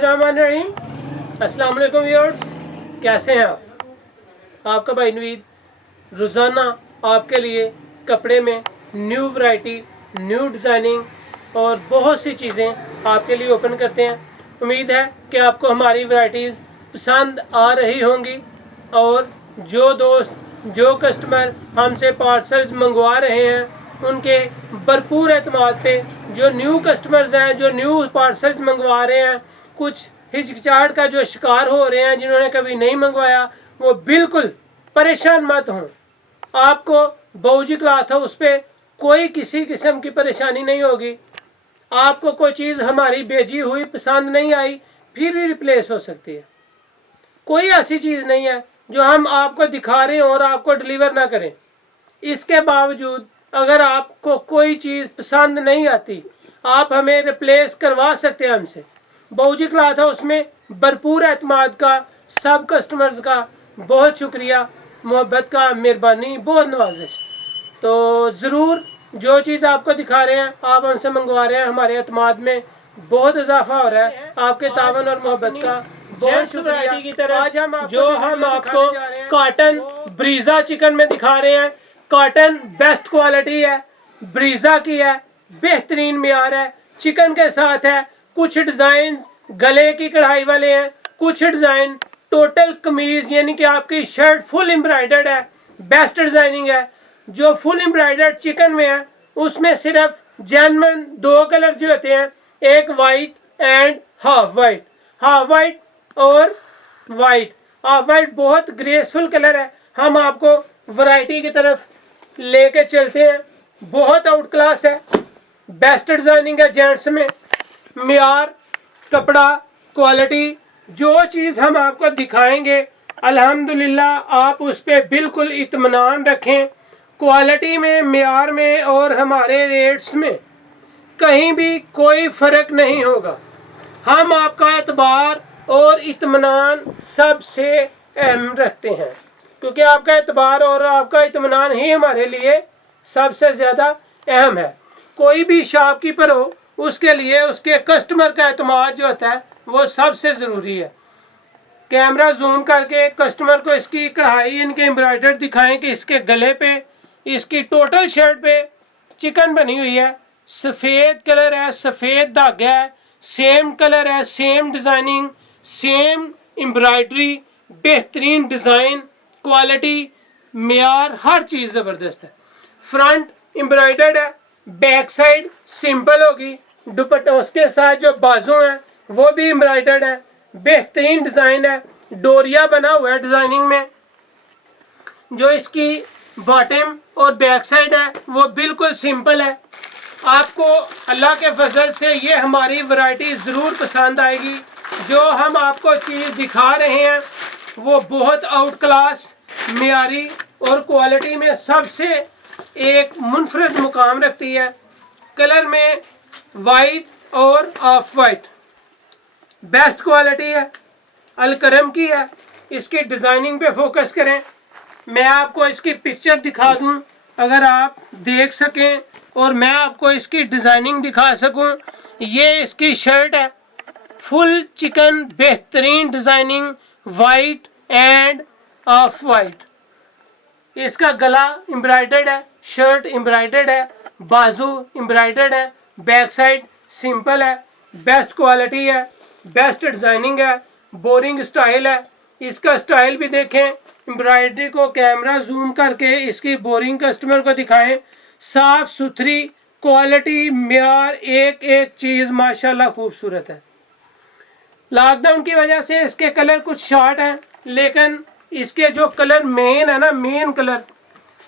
बिस्मिल्लाहिर्रहमानिर्रहीम। अस्सलाम वालेकुम व्यूअर्स, कैसे हैं आप? आपका भाई नवीद रोज़ाना आपके लिए कपड़े में न्यू वैरायटी, न्यू डिज़ाइनिंग और बहुत सी चीज़ें आपके लिए ओपन करते हैं। उम्मीद है कि आपको हमारी वैरायटीज़ पसंद आ रही होंगी और जो दोस्त, जो कस्टमर हमसे पार्सल्स मंगवा रहे हैं, उनके भरपूर एतमाद पे जो न्यू कस्टमर्स हैं, जो न्यू पार्सल्स मंगवा रहे हैं, कुछ हिचकिचाहट का जो शिकार हो रहे हैं, जिन्होंने कभी नहीं मंगवाया, वो बिल्कुल परेशान मत हों। आपको बाउजी क्लॉथ हो, उस पर कोई किसी किस्म की परेशानी नहीं होगी। आपको कोई चीज़ हमारी भेजी हुई पसंद नहीं आई, फिर भी रिप्लेस हो सकती है। कोई ऐसी चीज़ नहीं है जो हम आपको दिखा रहे हों और आपको डिलीवर ना करें। इसके बावजूद अगर आपको कोई चीज़ पसंद नहीं आती, आप हमें रिप्लेस करवा सकते हैं हमसे। बाउजी क्लॉथ हाउस में भरपूर एतमाद का सब कस्टमर्स का बहुत शुक्रिया, मोहब्बत का, मेहरबानी, बहुत नवाजिश। तो ज़रूर जो चीज़ आपको दिखा रहे हैं, आप हमसे मंगवा रहे हैं, हमारे एतमाद में बहुत इजाफा हो रहा है। आपके तावन और मोहब्बत का बहुत शुक्रिया। की तरह आज हम आपको कॉटन ब्रीजा चिकन में दिखा रहे हैं। कॉटन बेस्ट क्वालिटी है, ब्रीजा की है, बेहतरीन मियार है, चिकन के साथ है। कुछ डिज़ाइन गले की कढ़ाई वाले हैं, कुछ डिज़ाइन टोटल कमीज यानी कि आपकी शर्ट फुल एम्ब्रॉयडर्ड है, बेस्ट डिज़ाइनिंग है। जो फुल एम्ब्रॉयडर्ड चिकन में है उसमें सिर्फ जेन्युइन दो कलर जो होते हैं, एक white and half white. Half white और वाइट, हाफ वाइट बहुत ग्रेसफुल कलर है। हम आपको वैरायटी की तरफ लेके चलते हैं। बहुत आउट क्लास है, बेस्ट डिज़ाइनिंग है जेंट्स में, मियार, कपड़ा, क्वालिटी, जो चीज़ हम आपको दिखाएंगे अल्हम्दुलिल्लाह आप उस पर बिल्कुल इत्मीनान रखें। क्वालिटी में, मियार में और हमारे रेट्स में कहीं भी कोई फ़र्क नहीं होगा। हम आपका एतबार और इत्मीनान सबसे अहम रखते हैं, क्योंकि आपका एतबार और आपका इत्मीनान ही हमारे लिए सबसे ज़्यादा अहम है। कोई भी शॉपकीपर हो, उसके लिए उसके कस्टमर का एतमाद जो होता है वो सबसे ज़रूरी है। कैमरा जूम करके कस्टमर को इसकी कढ़ाई, इनके एम्ब्रॉयडर्ड दिखाएं कि इसके गले पे, इसकी टोटल शर्ट पे चिकन बनी हुई है, सफ़ेद कलर है, सफ़ेद धागा है, सेम कलर है, सेम डिज़ाइनिंग, सेम एम्ब्रॉयडरी, बेहतरीन डिज़ाइन, क्वालिटी, मियार, हर चीज़ ज़बरदस्त है। फ्रंट एम्ब्रॉयडर्ड है, बैक साइड सिंपल होगी। दुपट्टा उसके साथ जो बाजू हैं वो भी एम्ब्रॉयडर्ड है, बेहतरीन डिज़ाइन है, डोरिया बना हुआ है डिज़ाइनिंग में। जो इसकी बॉटम और बैक साइड है वो बिल्कुल सिंपल है। आपको अल्लाह के फजल से ये हमारी वैरायटी ज़रूर पसंद आएगी। जो हम आपको चीज़ दिखा रहे हैं वो बहुत आउट क्लास, मियारी और क्वालिटी में सबसे एक मुनफरद मुकाम रखती है। कलर में वाइट और ऑफ वाइट, बेस्ट क्वालिटी है, अलकरम की है। इसकी डिज़ाइनिंग पे फोकस करें। मैं आपको इसकी पिक्चर दिखा दूं, अगर आप देख सकें और मैं आपको इसकी डिज़ाइनिंग दिखा सकूं। ये इसकी शर्ट है, फुल चिकन, बेहतरीन designing, white end of white. इसका गला एम्ब्रॉयडर्ड है, शर्ट एम्ब्रॉयडर्ड है, बाजू एम्ब्रॉयडर्ड है, बैक साइड सिंपल है, बेस्ट क्वालिटी है, बेस्ट डिज़ाइनिंग है, बोरिंग स्टाइल है। इसका स्टाइल भी देखें, एम्ब्रॉयडरी को कैमरा जूम करके इसकी बोरिंग कस्टमर को दिखाएं। साफ़ सुथरी क्वालिटी, मियार, एक एक चीज़ माशाल्लाह खूबसूरत है। लॉकडाउन की वजह से इसके कलर कुछ शॉर्ट हैं, लेकिन इसके जो कलर मेन है ना, मेन कलर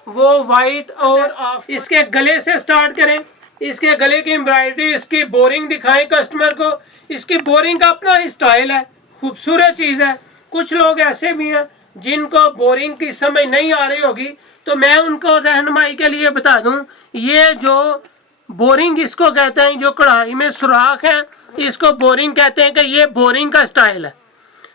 वो वाइट और ऑफ। इसके गले से स्टार्ट करें। इसके गले की एम्ब्रॉयडरी, इसकी बोरिंग दिखाएं कस्टमर को। इसकी बोरिंग का अपना ही स्टाइल है, खूबसूरत चीज़ है। कुछ लोग ऐसे भी हैं जिनको बोरिंग की समझ नहीं आ रही होगी, तो मैं उनको रहनुमाई के लिए बता दूं, ये जो बोरिंग इसको कहते हैं, जो कढ़ाई में सुराख है, इसको बोरिंग कहते हैं कि ये बोरिंग का स्टाइल है।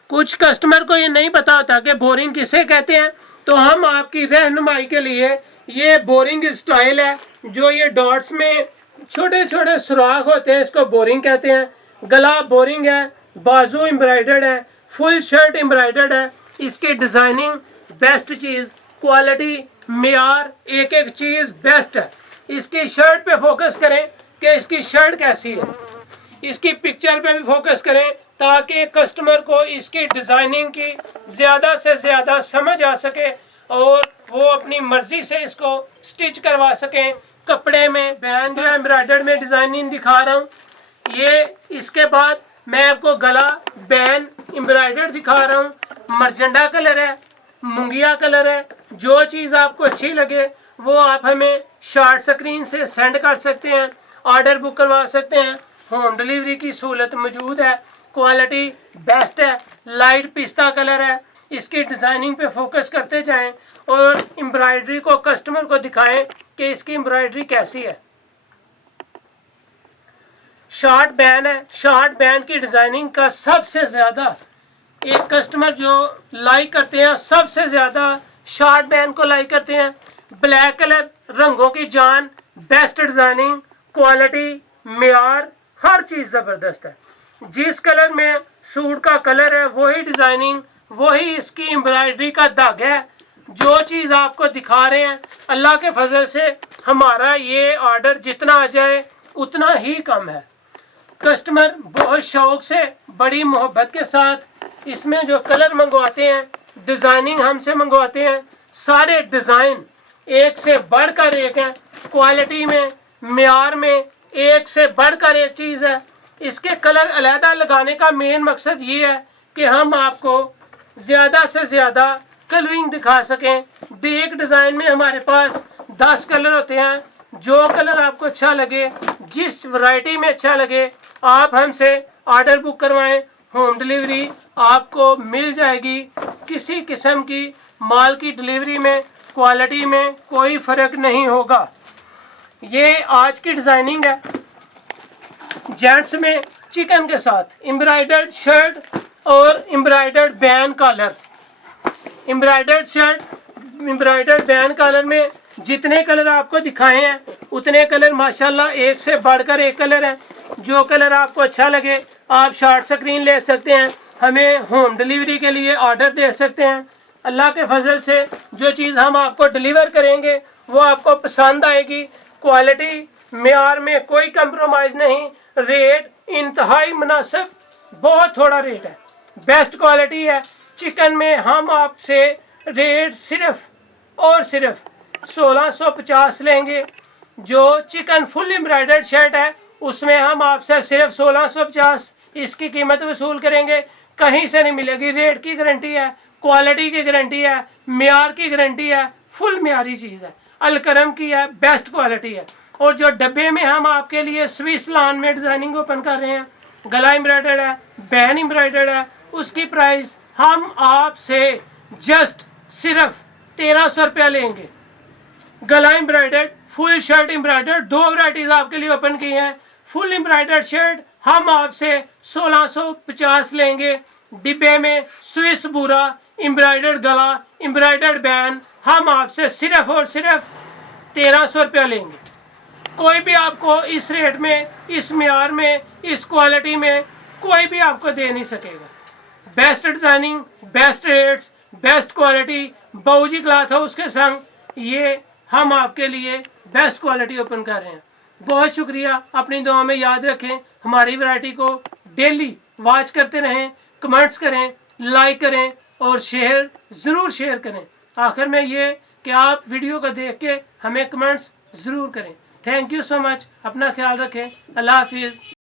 कुछ कस्टमर को ये नहीं पता होता कि बोरिंग किसे कहते हैं, तो हम आपकी रहनुमाई के लिए, ये बोरिंग स्टाइल है। जो ये डॉट्स में छोटे छोटे सुराख होते हैं, इसको बोरिंग कहते हैं। गला बोरिंग है, बाजू एम्ब्रॉयडर्ड है, फुल शर्ट एम्ब्रॉयडर्ड है। इसकी डिज़ाइनिंग बेस्ट चीज़, क्वालिटी, मेयार, एक एक चीज़ बेस्ट है। इसकी शर्ट पे फोकस करें कि इसकी शर्ट कैसी है, इसकी पिक्चर पे भी फोकस करें ताकि कस्टमर को इसकी डिज़ाइनिंग की ज़्यादा से ज़्यादा समझ आ सके और वो अपनी मर्ज़ी से इसको स्टिच करवा सकें कपड़े में। बैंड या एम्ब्रॉयडर्ड में डिज़ाइनिंग दिखा रहा हूँ ये। इसके बाद मैं आपको गला बैन एम्ब्रॉयडर्ड दिखा रहा हूँ। मरझंडा कलर है, मुंगिया कलर है। जो चीज़ आपको अच्छी लगे वो आप हमें शॉर्ट स्क्रीन से सेंड कर सकते हैं, ऑर्डर बुक करवा सकते हैं। होम डिलीवरी की सहूलत मौजूद है। क्वालिटी बेस्ट है। लाइट पिस्ता कलर है। इसकी डिज़ाइनिंग पे फोकस करते जाएं और एम्ब्रॉयडरी को कस्टमर को दिखाएं कि इसकी एम्ब्रॉयडरी कैसी है। शॉर्ट बैन है। शॉर्ट बैन की डिज़ाइनिंग का सबसे ज़्यादा एक कस्टमर जो लाइक करते हैं, सबसे ज़्यादा शॉर्ट बैन को लाइक करते हैं। ब्लैक कलर, रंगों की जान, बेस्ट डिज़ाइनिंग, क्वालिटी, मेयार, हर चीज़ ज़बरदस्त है। जिस कलर में सूट का कलर है वही डिज़ाइनिंग, वही इसकी एम्ब्रॉयडरी का धागा है। जो चीज़ आपको दिखा रहे हैं अल्लाह के फजल से हमारा ये ऑर्डर जितना आ जाए उतना ही कम है। कस्टमर बहुत शौक से, बड़ी मोहब्बत के साथ इसमें जो कलर मंगवाते हैं, डिज़ाइनिंग हमसे मंगवाते हैं। सारे डिज़ाइन एक से बढ़कर एक है। क्वालिटी में, मेयार में एक से बढ़कर एक चीज़ है। इसके कलर अलहदा लगाने का मेन मकसद ये है कि हम आपको ज़्यादा से ज़्यादा कलरिंग दिखा सकें। एक डिज़ाइन में हमारे पास 10 कलर होते हैं। जो कलर आपको अच्छा लगे, जिस वैरायटी में अच्छा लगे, आप हमसे ऑर्डर बुक करवाएं। होम डिलीवरी आपको मिल जाएगी। किसी किस्म की माल की डिलीवरी में, क्वालिटी में कोई फ़र्क नहीं होगा। ये आज की डिज़ाइनिंग है। जेंट्स में चिकन के साथ एम्ब्रॉयडर्ड शर्ट और embroidered ban collar. Embroidered shirt, embroidered ban collar में जितने कलर आपको दिखाए हैं उतने कलर माशाल्लाह एक से बढ़कर एक कलर है। जो कलर आपको अच्छा लगे आप शॉर्ट स्क्रीन ले सकते हैं, हमें होम डिलीवरी के लिए ऑर्डर दे सकते हैं। अल्लाह के फजल से जो चीज़ हम आपको डिलीवर करेंगे वो आपको पसंद आएगी। क्वालिटी, मेयार में कोई कंप्रोमाइज़ नहीं। रेट इंतहाई मुनासिब, बहुत थोड़ा रेट है, बेस्ट क्वालिटी है। चिकन में हम आपसे रेट सिर्फ और सिर्फ 1650 लेंगे। जो चिकन फुल एम्ब्रॉयडर्ड शर्ट है उसमें हम आपसे सिर्फ 1650 इसकी कीमत वसूल करेंगे। कहीं से नहीं मिलेगी। रेट की गारंटी है, क्वालिटी की गारंटी है, मेयार की गारंटी है, फुल मेयारी चीज़ है, अलकरम की है, बेस्ट क्वालिटी है। और जो डब्बे में हम आपके लिए स्विस लॉन में डिज़ाइनिंग ओपन कर रहे हैं, गला एम्ब्रॉयडर्ड है, बैन एम्ब्रॉयडर्ड है, उसकी प्राइस हम आपसे जस्ट सिर्फ 1300 रुपया लेंगे। गला एम्ब्रॉयडर्ड, फुल शर्ट एम्ब्रॉयडर्ड, दो वैरायटीज़ आपके लिए ओपन की हैं। फुल एम्ब्रॉयडर्ड शर्ट हम आपसे 1650 लेंगे। डिब्बे में स्विस बूरा, एम्ब्रॉयडर्ड गला, एम्ब्रॉयडर्ड बैन हम आपसे सिर्फ और सिर्फ 1300 रुपया लेंगे। कोई भी आपको इस रेट में, इस मेयार में, इस क्वालिटी में कोई भी आपको दे नहीं सकेगा। Best designing, best rates, best quality, Bauji cloth house के संग ये हम आपके लिए बेस्ट क्वालिटी ओपन कर रहे हैं। बहुत शुक्रिया। अपनी दुआ में याद रखें। हमारी वैरायटी को डेली वॉच करते रहें, कमेंट्स करें, लाइक करें और ज़रूर शेयर करें। आखिर में ये कि आप वीडियो को देख के हमें कमेंट्स ज़रूर करें। Thank you so much. अपना ख्याल रखें। अल्लाह हाफिज़।